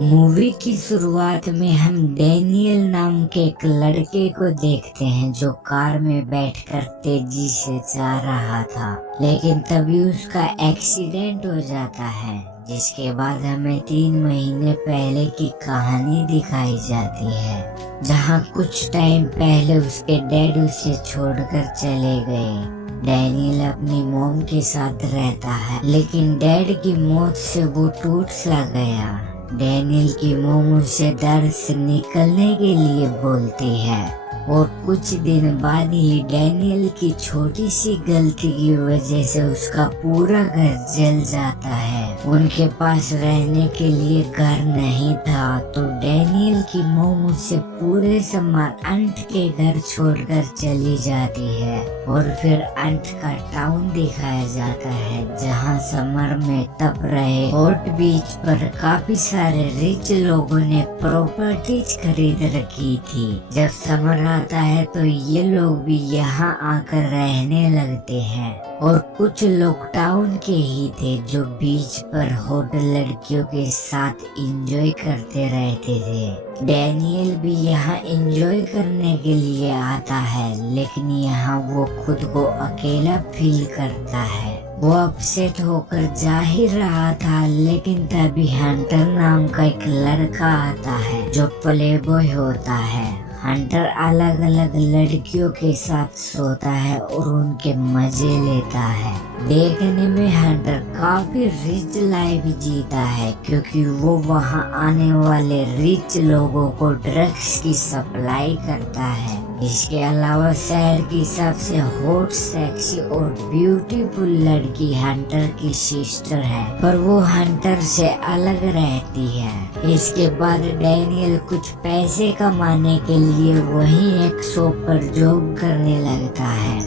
Movie की शुरुआत में हम डैनियल नाम के एक लड़के को देखते हैं जो कार में बैठकर तेजी से जा रहा था, लेकिन तभी उसका एक्सीडेंट हो जाता है, जिसके बाद हमें 3 महीने पहले की कहानी दिखाई जाती है, जहां कुछ टाइम पहले उसके डैड उसे छोड़कर चले गए। डैनियल अपनी मॉम के साथ रहता है, लेकिन डैड की मौत से वो टूट सा गया। डैनियल की मॉम उसे दर्द से निकलने के लिए बोलती है और कुछ दिन बाद ही डैनियल की छोटी सी गलती की वजह से उसका पूरा घर जल जाता है। उनके पास रहने के लिए घर नहीं था, तो डैनियल की मॉम उसे पूरे समर अंट के घर छोड़कर चली जाती है और फिर अंट का टाउन दिखाया जाता है, जहां समर में तप रहे हॉट बीच पर काफी सारे रिच लोगों ने प्रॉपर्टीज खरीद रखी थी। जब समर आता है तो ये लोग भी यहाँ आकर रहने लगते हैं और कुछ लोग टाउन के ही थे जो बीच पर हॉट लड़कियों के साथ एंजॉय करते रहते थे। डैनियल भी यहाँ एंजॉय करने के लिए आता है, लेकिन यहाँ वो खुद को अकेला फील करता है। वो अपसेट होकर जा ही रहा था, लेकिन तभी हंटर नाम का एक लड़का आता है जो प्ले बॉय होता है। हंटर अलग अलग लड़कियों के साथ सोता है और उनके मजे लेता है। देखने में हंटर काफी रिच लाइफ जीता है, क्योंकि वो वहाँ आने वाले रिच लोगों को ड्रग्स की सप्लाई करता है। इसके अलावा शहर की सबसे हॉट, सेक्सी और ब्यूटीफुल लड़की हंटर की सिस्टर है, पर वो हंटर से अलग रहती है। इसके बाद डैनियल कुछ पैसे कमाने के लिए वहीं एक शॉप पर जॉब करने लगता है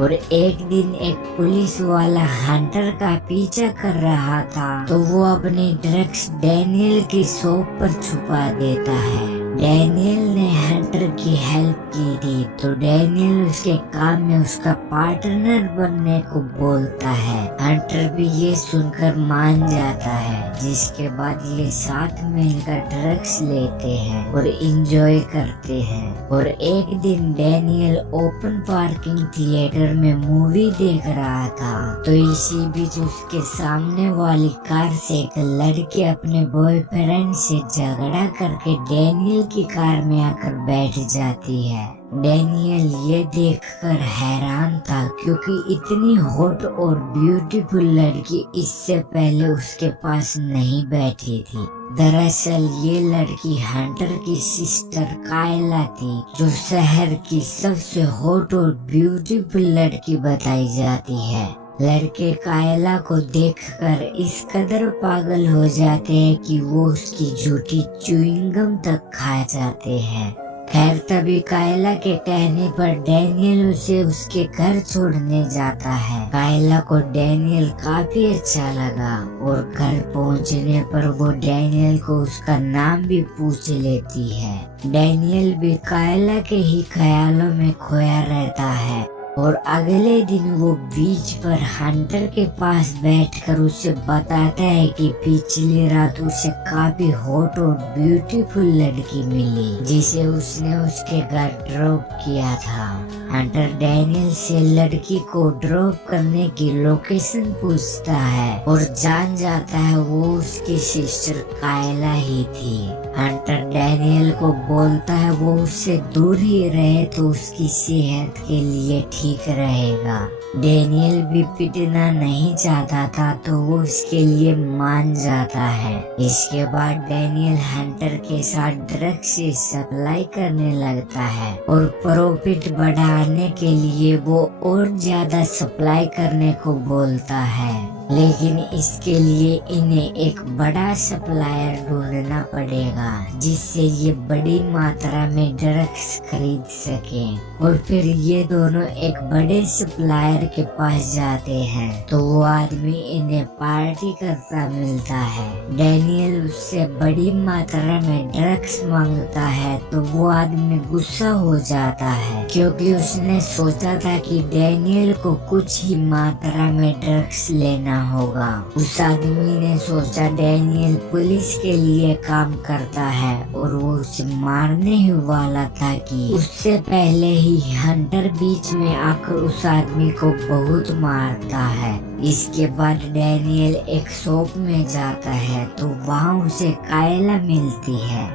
और एक दिन एक पुलिस वाला हंटर का पीछा कर रहा था, तो वो अपनी ड्रग्स डैनियल की शॉप पर छुपा देता है। डैनियल ने हंटर की हेल्प की थी, तो डैनियल उसके काम में उसका पार्टनर बनने को बोलता है। हंटर भी ये सुनकर मान जाता है, जिसके बाद ये साथ मिलकर ड्रग्स लेते हैं और एंजॉय करते हैं। और एक दिन डैनियल ओपन पार्किंग थिएटर में मूवी देख रहा था, तो इसी बीच उसके सामने वाली कार से एक लड़की अपने बॉयफ्रेंड से झगड़ा करके डैनियल की कार में आकर बैठ जाती है। डैनियल ये देखकर हैरान था, क्योंकि इतनी हॉट और ब्यूटीफुल लड़की इससे पहले उसके पास नहीं बैठी थी। दरअसल ये लड़की हंटर की सिस्टर कायला थी, जो शहर की सबसे हॉट और ब्यूटीफुल लड़की बताई जाती है। लड़के कायला को देखकर इस कदर पागल हो जाते हैं कि वो उसकी झूठी च्युइंगम तक खा जाते हैं। खैर, तभी कायला के कहने पर डैनियल उसे उसके घर छोड़ने जाता है। कायला को डैनियल काफी अच्छा लगा और घर पहुंचने पर वो डैनियल को उसका नाम भी पूछ लेती है। डैनियल भी कायला के ही ख्यालों में खोया रहता है और अगले दिन वो बीच पर हंटर के पास बैठकर उसे बताता है कि पिछली रात उसे काफी हॉट और ब्यूटीफुल लड़की मिली, जिसे उसने उसके घर ड्रॉप किया था। हंटर डैनियल से लड़की को ड्रॉप करने की लोकेशन पूछता है और जान जाता है वो उसकी सिस्टर कायला ही थी। हंटर डैनियल को बोलता है वो उससे दूर ही रहे तो उसकी सेहत के लिए ठीक रहेगा। डैनियल भी पिटना नहीं चाहता था, तो वो उसके लिए मान जाता है। इसके बाद डैनियल हंटर के साथ ड्रग्स से सप्लाई करने लगता है और प्रॉफिट बढ़ाने के लिए वो और ज्यादा सप्लाई करने को बोलता है, लेकिन इसके लिए इन्हें एक बड़ा सप्लायर ढूंढना पड़ेगा, जिससे ये बड़ी मात्रा में ड्रग्स खरीद सके। और फिर ये दोनों एक बड़े सप्लायर के पास जाते हैं, तो वो आदमी इन्हें पार्टी करता मिलता है। डैनियल उससे बड़ी मात्रा में ड्रग्स मांगता है, तो वो आदमी गुस्सा हो जाता है, क्योंकि उसने सोचा था कि डैनियल को कुछ ही मात्रा में ड्रग्स लेना करना होगा। उस आदमी ने सोचा डैनियल पुलिस के लिए काम करता है और वो उसे मारने ही वाला था कि उससे पहले ही हंटर बीच में आकर उस आदमी को बहुत मारता है। इसके बाद डैनियल एक शॉप में जाता है तो वहाँ उसे कायला मिलती है।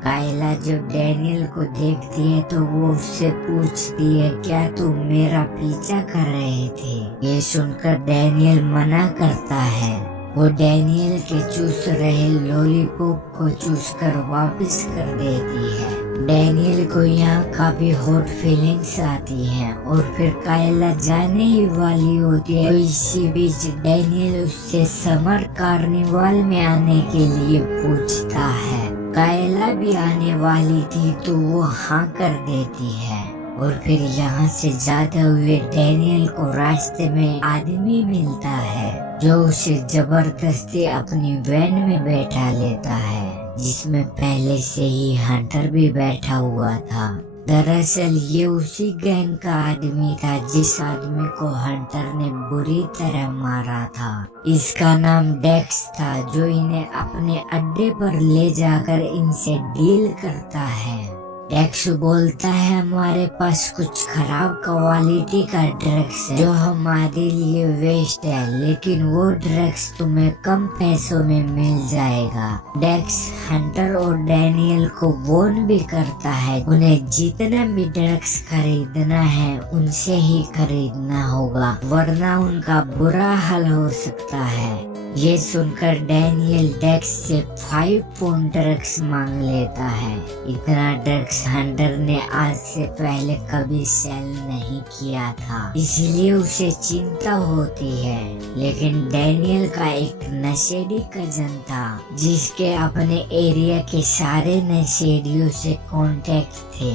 कायला जब डैनियल को देखती है तो वो उससे पूछती है, क्या तुम मेरा पीछा कर रहे थे? ये सुनकर डैनियल मना करता है। वो डैनियल के चूस रहे लॉलीपॉप को चूस कर वापस कर देती है। डैनियल को यहाँ काफी हॉट फीलिंग्स आती हैं और फिर कायला जाने ही वाली होती है। तो इसी बीच डैनियल उससे समर कार्निवाल में आने के लिए पूछता है। कायला भी आने वाली थी तो वो हाँ कर देती है और फिर यहाँ से जाते हुए डैनियल को रास्ते में आदमी मिलता है जो उसे जबरदस्ती अपनी वैन में बैठा लेता है, जिसमें पहले से ही हंटर भी बैठा हुआ था। दरअसल ये उसी गैंग का आदमी था जिस आदमी को हंटर ने बुरी तरह मारा था। इसका नाम डेक्स था जो इन्हें अपने अड्डे पर ले जाकर इनसे डील करता है। डेक्स बोलता है, हमारे पास कुछ खराब क्वालिटी का ड्रग्स है जो हमारे लिए वेस्ट है, लेकिन वो ड्रग्स तुम्हें कम पैसों में मिल जाएगा। डेक्स हंटर और डैनियल को वॉर्न भी करता है उन्हें जितना भी ड्रग्स खरीदना है उनसे ही खरीदना होगा, वरना उनका बुरा हाल हो सकता है। ये सुनकर डैनियल डेक्स से 5 पाउंड ड्रग्स मांग लेता है। इतना ड्रग्स हंटर ने आज से पहले कभी सेल नहीं किया था, इसलिए उसे चिंता होती है। लेकिन डैनियल का एक नशेड़ी कजन था जिसके अपने एरिया के सारे नशेड़ियों से कांटेक्ट थे।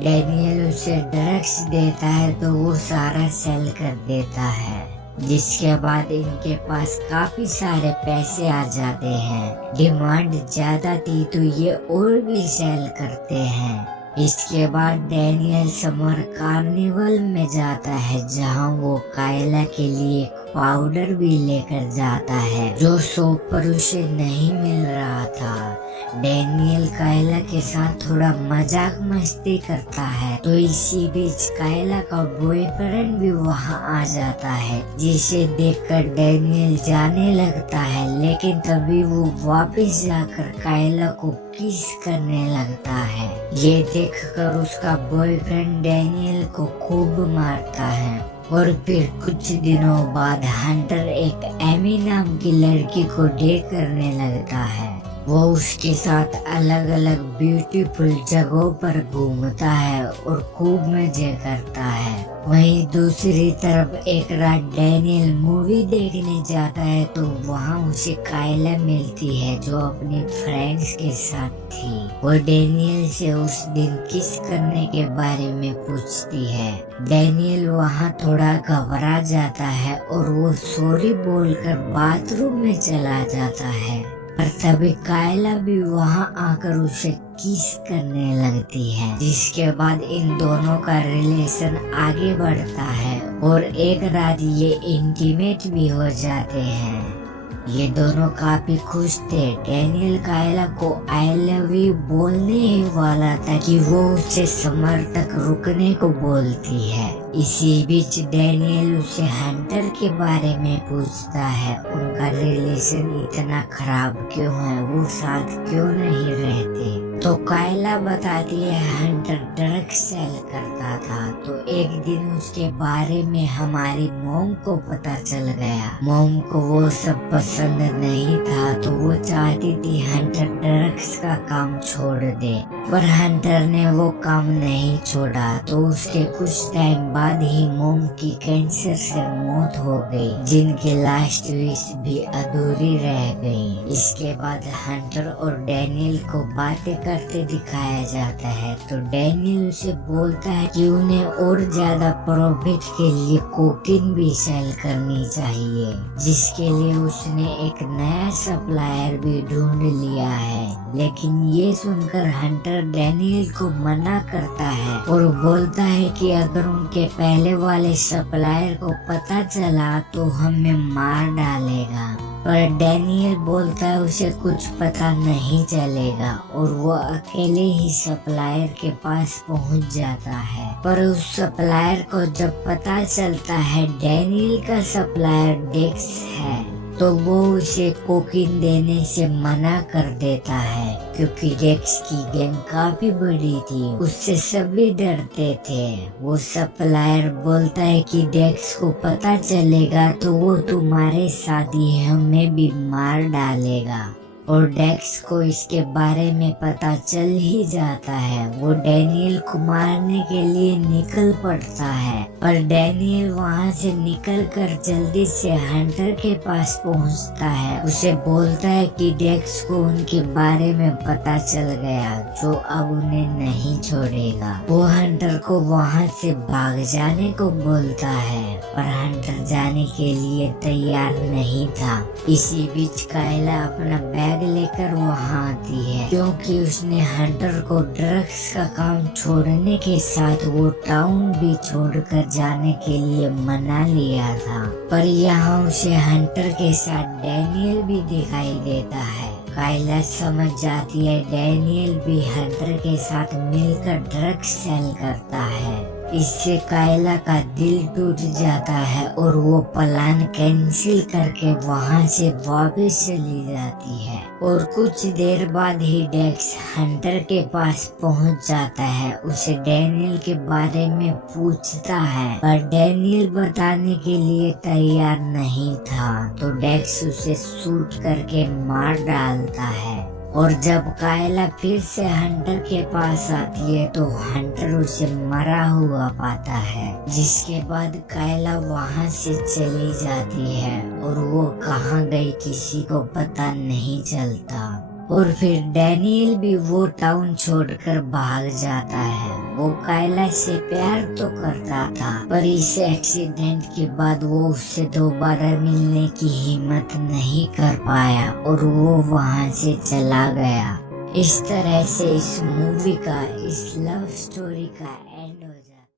डैनियल उसे ड्रग्स देता है तो वो सारा सेल कर देता है, जिसके बाद इनके पास काफी सारे पैसे आ जाते हैं। डिमांड ज्यादा थी तो ये और भी सेल करते हैं। इसके बाद डैनियल समर कार्निवल में जाता है जहां वो कायला के लिए एक पाउडर भी लेकर जाता है जो शॉप पर उसे नहीं मिल रहा था। डैनियल कायला के साथ थोड़ा मजाक मस्ती करता है तो इसी बीच कायला का बॉयफ्रेंड भी वहां आ जाता है, जिसे देखकर डैनियल जाने लगता है। लेकिन तभी वो वापस जाकर कायला को किस करने लगता है। ये देखकर उसका बॉयफ्रेंड डैनियल को खूब मारता है। और फिर कुछ दिनों बाद हंटर एक एमी नाम की लड़की को डेट करने लगता है। वो उसके साथ अलग अलग ब्यूटीफुल जगहों पर घूमता है और खूब मजे करता है। वहीं दूसरी तरफ एक रात डैनियल मूवी देखने जाता है तो वहाँ उसे कायला मिलती है जो अपनी फ्रेंड्स के साथ थी। वो डैनियल से उस दिन किस करने के बारे में पूछती है। डैनियल वहाँ थोड़ा घबरा जाता है और वो सॉरी बोलकर बाथरूम में चला जाता है, पर तभी कायला भी वहाँ आकर उसे किस करने लगती है, जिसके बाद इन दोनों का रिलेशन आगे बढ़ता है और एक रात ये इंटीमेट भी हो जाते हैं। ये दोनों काफी खुश थे। डैनियल कायला को आई लव यू बोलने ही वाला था कि वो उसे समर तक रुकने को बोलती है। इसी बीच डैनियल उसे हंटर के बारे में पूछता है, उनका रिलेशन इतना खराब क्यों है, वो साथ क्यों नहीं रहते। तो कायला बताती है हंटर ड्रग्स सेल करता था तो एक दिन उसके बारे में हमारी मॉम को पता चल गया। मॉम को वो सब पसंद नहीं था तो वो चाहती थी हंटर ड्रग्स का काम छोड़ दे, पर हंटर ने वो काम नहीं छोड़ा। तो उसके कुछ टाइम बाद ही मॉम की कैंसर से मौत हो गई, जिनकी लास्ट विश भी अधूरी रह गई। इसके बाद हंटर और डैनियल को बातें करते दिखाया जाता है तो डैनियल उसे बोलता है कि उन्हें और ज्यादा प्रॉफिट के लिए कोकीन भी सेल करनी चाहिए, जिसके लिए उसने एक नया सप्लायर भी ढूंढ लिया है। लेकिन ये सुनकर हंटर डैनियल को मना करता है और बोलता है कि अगर उनके पहले वाले सप्लायर को पता चला तो हमें मार डालेगा। पर डैनियल बोलता है उसे कुछ पता नहीं चलेगा और वो अकेले ही सप्लायर के पास पहुंच जाता है। पर उस सप्लायर को जब पता चलता है डैनियल का सप्लायर डेक्स है तो वो उसे कोकीन देने से मना कर देता है, क्योंकि डेक्स की गैंग काफी बड़ी थी, उससे सभी डरते थे। वो सप्लायर बोलता है कि डेक्स को पता चलेगा तो वो तुम्हारे साथ ही हमें भी मार डालेगा। और डेक्स को इसके बारे में पता चल ही जाता है। वो डैनियल को मारने के लिए निकल पड़ता है, पर डैनियल वहाँ से निकलकर जल्दी से हंटर के पास पहुँचता है। उसे बोलता है कि डेक्स को उनके बारे में पता चल गया, जो अब उन्हें नहीं छोड़ेगा। वो हंटर को वहाँ से भाग जाने को बोलता है, पर हंटर जाने के लिए तैयार नहीं था। इसी बीच कायला अपना बैग लेकर वहाँ आती है, क्योंकि उसने हंटर को ड्रग्स का काम छोड़ने के साथ वो टाउन भी छोड़कर जाने के लिए मना लिया था। पर यहाँ उसे हंटर के साथ डैनियल भी दिखाई देता है। कायला समझ जाती है डैनियल भी हंटर के साथ मिलकर ड्रग्स सेल करता है। इससे कायला का दिल टूट जाता है और वो प्लान कैंसिल करके वहाँ से वापस चली जाती है। और कुछ देर बाद ही डेक्स हंटर के पास पहुँच जाता है। उसे डैनियल के बारे में पूछता है, पर डैनियल बताने के लिए तैयार नहीं था, तो डेक्स उसे शूट करके मार डालता है। और जब कायला फिर से हंटर के पास आती है तो हंटर उसे मरा हुआ पाता है, जिसके बाद कायला वहाँ से चली जाती है और वो कहाँ गई किसी को पता नहीं चलता। और फिर डैनियल भी वो टाउन छोड़कर भाग जाता है। वो कायला से प्यार तो करता था, पर इस एक्सीडेंट के बाद वो उससे दोबारा मिलने की हिम्मत नहीं कर पाया और वो वहाँ से चला गया। इस तरह से इस मूवी का, इस लव स्टोरी का